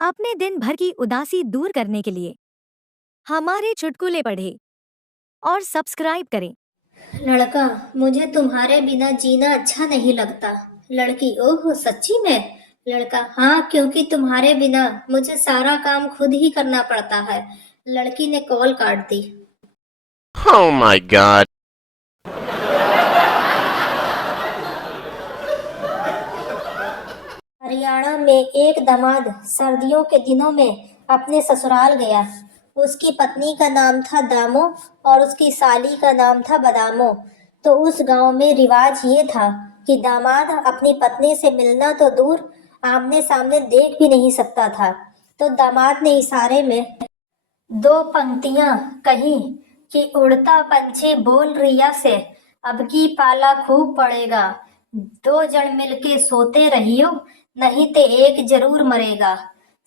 अपने दिन भर की उदासी दूर करने के लिए हमारे चुटकुले पढ़ें और सब्सक्राइब करें। लड़का, मुझे तुम्हारे बिना जीना अच्छा नहीं लगता। लड़की, ओह सच्ची में? लड़का, हाँ, क्योंकि तुम्हारे बिना मुझे सारा काम खुद ही करना पड़ता है। लड़की ने कॉल काट दी। Oh my god. हरियाणा में एक दामाद सर्दियों के दिनों में अपने ससुराल गया। उसकी पत्नी का नाम था दामो और उसकी साली का नाम था बदामो। तो उस गांव में रिवाज ये था कि दामाद अपनी पत्नी से मिलना तो दूर, आमने सामने देख भी नहीं सकता था। तो दामाद ने इशारे में दो पंक्तियां कही कि उड़ता पंछी बोल रिया से, अब की पाला खूब पड़ेगा। दो जन मिलके सोते रहियो, नहीं ते एक जरूर मरेगा।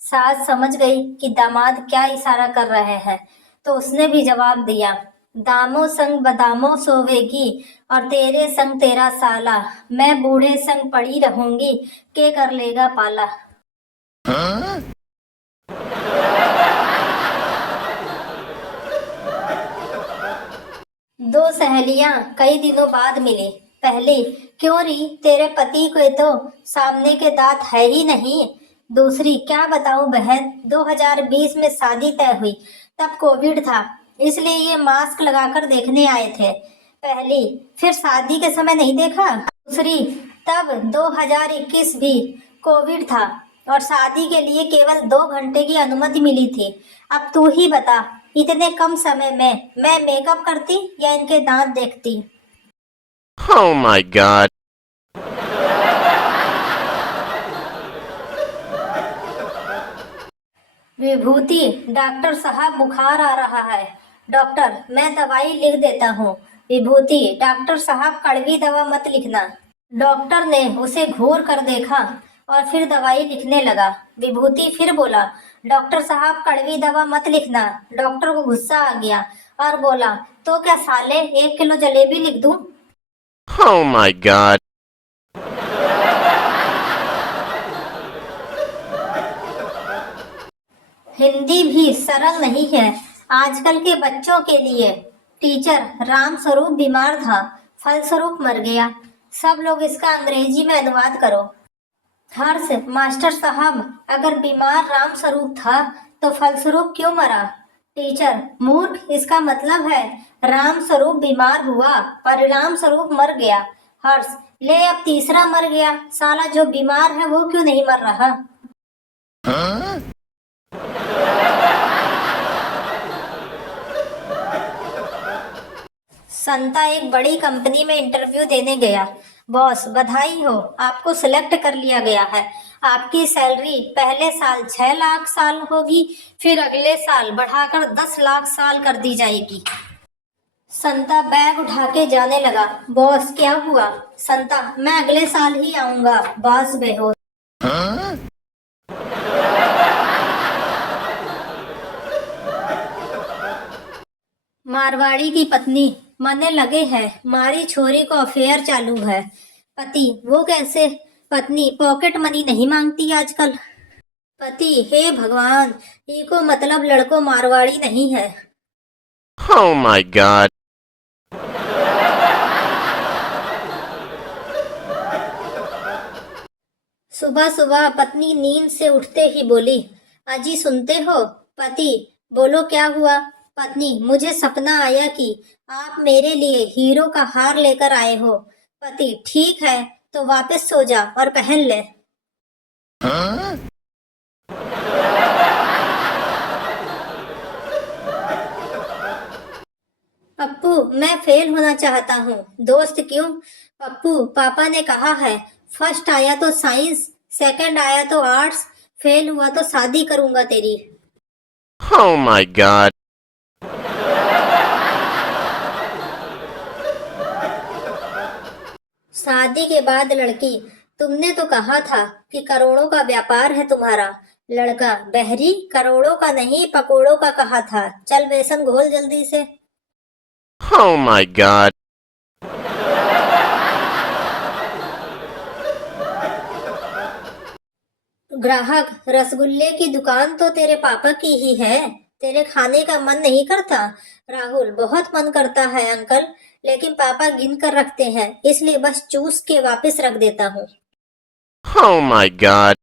सास समझ गई कि दामाद क्या इशारा कर रहे हैं, तो उसने भी जवाब दिया, दामो संग बदामो सोवेगी और तेरे संग तेरा साला, मैं बूढ़े संग पड़ी रहूंगी, के कर लेगा पाला। दो सहेलियां कई दिनों बाद मिली। पहली, क्यों री, तेरे पति को तो सामने के दांत है ही नहीं। दूसरी, क्या बताऊं बहन, 2020 में शादी तय हुई, तब कोविड था, इसलिए ये मास्क लगाकर देखने आए थे। पहली, फिर शादी के समय नहीं देखा। दूसरी, तब 2021 भी कोविड था और शादी के लिए केवल 2 घंटे की अनुमति मिली थी। अब तू ही बता, इतने कम समय में मैं मेकअप करती या इनके दांत देखती। Oh my god. Vibhuti, doctor साहब बुखार आ रहा है। डॉक्टर, मैं दवाई लिख देता हूँ। विभूति, डॉक्टर साहब कड़वी दवा मत लिखना। डॉक्टर ने उसे घूर कर देखा और फिर दवाई लिखने लगा। विभूति फिर बोला, डॉक्टर साहब कड़वी दवा मत लिखना। डॉक्टर को गुस्सा आ गया और बोला, तो क्या साले 1 किलो जलेबी लिख दूं? Oh my god. हिंदी भी सरल नहीं है आजकल के बच्चों के लिए। टीचर, राम स्वरूप बीमार था, फलस्वरूप मर गया। सब लोग इसका अंग्रेजी में अनुवाद करो। हर्ष, मास्टर साहब, अगर बीमार राम स्वरूप था तो फलस्वरूप क्यों मरा? टीचर, मूर्ख, इसका मतलब है राम स्वरूप बीमार हुआ, परिणाम स्वरूप मर गया। हर्ष, ले अब तीसरा मर गया, साला जो बीमार है वो क्यों नहीं मर रहा? संता एक बड़ी कंपनी में इंटरव्यू देने गया। बॉस, बधाई हो, आपको सिलेक्ट कर लिया गया है। आपकी सैलरी पहले साल 6 लाख साल होगी, फिर अगले साल बढ़ाकर 10 लाख साल कर दी जाएगी। संता बैग उठा के जाने लगा। बॉस, क्या हुआ? संता, मैं अगले साल ही आऊंगा। बॉस बेहोश। मारवाड़ी की पत्नी, मरने लगे हैं, मारी छोरी को अफेयर चालू है। पति, वो कैसे? पत्नी, पॉकेट मनी नहीं मांगती आजकल। पति, हे भगवान, इको मतलब लड़को मारवाड़ी नहीं है। Oh my god. सुबह सुबह पत्नी नींद से उठते ही बोली, अजी सुनते हो? पति, बोलो क्या हुआ? पत्नी, मुझे सपना आया कि आप मेरे लिए हीरो का हार लेकर आए हो। पति, ठीक है, तो वापस सो जा और पहन ले। पप्पू, मैं फेल होना चाहता हूँ। दोस्त, क्यों? पप्पू, पापा ने कहा है फर्स्ट आया तो साइंस, सेकंड आया तो आर्ट्स, फेल हुआ तो शादी करूंगा तेरी। Oh my god. शादी के बाद लड़की, तुमने तो कहा था कि करोड़ों का व्यापार है तुम्हारा। लड़का, बहरी, करोड़ों का नहीं पकोड़ों का कहा था। चल बेसन घोल जल्दी से। Oh my god. ग्राहक, रसगुल्ले की दुकान तो तेरे पापा की ही है, तेरे खाने का मन नहीं करता? राहुल, बहुत मन करता है अंकल, लेकिन पापा गिन कर रखते हैं, इसलिए बस चूस के वापस रख देता हूँ। Oh my god.